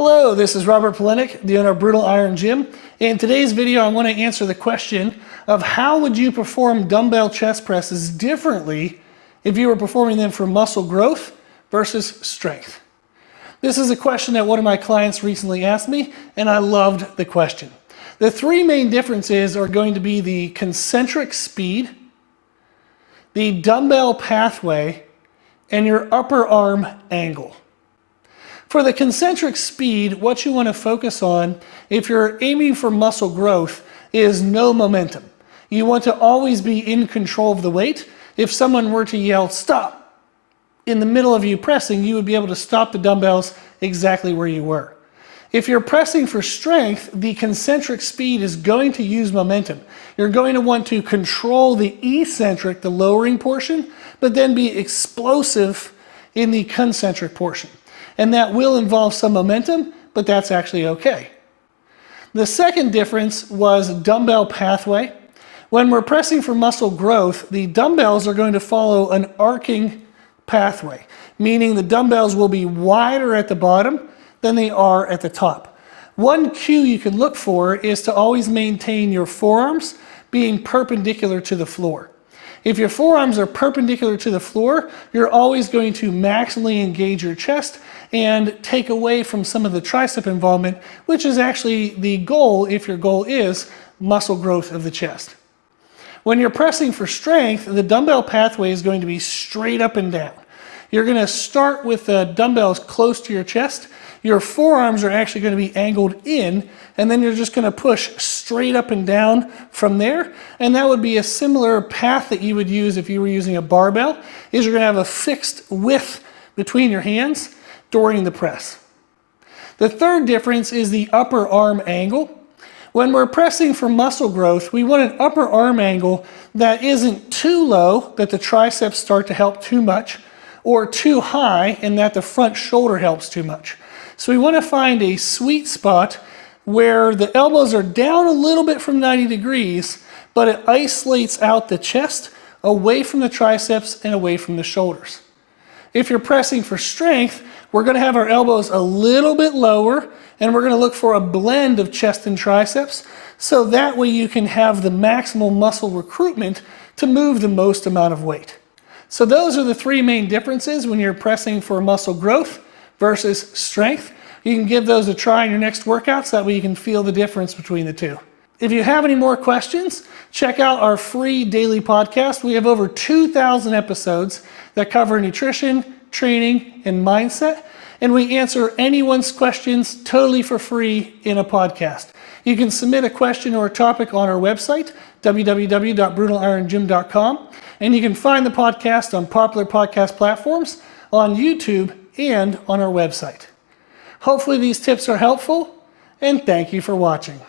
Hello, this is Robert Polenick, the owner of Brutal Iron Gym. In today's video, I want to answer the question of how would you perform dumbbell chest presses differently if you were performing them for muscle growth versus strength. This is a question that one of my clients recently asked me, and I loved the question. The three main differences are going to be the concentric speed, the dumbbell pathway, and your upper arm angle. For the concentric speed, what you want to focus on if you're aiming for muscle growth is no momentum. You want to always be in control of the weight. If someone were to yell, "Stop," in the middle of you pressing, you would be able to stop the dumbbells exactly where you were. If you're pressing for strength, the concentric speed is going to use momentum. You're going to want to control the eccentric, the lowering portion, but then be explosive in the concentric portion. And that will involve some momentum, but that's actually okay. The second difference was dumbbell pathway. When we're pressing for muscle growth, the dumbbells are going to follow an arcing pathway, meaning the dumbbells will be wider at the bottom than they are at the top. One cue you can look for is to always maintain your forearms being perpendicular to the floor. If your forearms are perpendicular to the floor, you're always going to maximally engage your chest and take away from some of the tricep involvement, which is actually the goal if your goal is muscle growth of the chest. When you're pressing for strength, the dumbbell pathway is going to be straight up and down. You're going to start with the dumbbells close to your chest. Your forearms are actually going to be angled in, and then you're just going to push straight up and down from there. And that would be a similar path that you would use if you were using a barbell, is you're going to have a fixed width between your hands during the press. The third difference is the upper arm angle. When we're pressing for muscle growth, we want an upper arm angle that isn't too low, that the triceps start to help too much, or too high in that the front shoulder helps too much. So we want to find a sweet spot where the elbows are down a little bit from 90 degrees, but it isolates out the chest away from the triceps and away from the shoulders. If you're pressing for strength, we're going to have our elbows a little bit lower, and we're going to look for a blend of chest and triceps, so that way you can have the maximal muscle recruitment to move the most amount of weight. So those are the three main differences when you're pressing for muscle growth versus strength. You can give those a try in your next workout so that way you can feel the difference between the two. If you have any more questions, check out our free daily podcast. We have over 2,000 episodes that cover nutrition, training, and mindset, and we answer anyone's questions totally for free in a podcast. You can submit a question or a topic on our website, www.brutalirongym.com, and you can find the podcast on popular podcast platforms, on YouTube, and on our website. Hopefully these tips are helpful, and thank you for watching.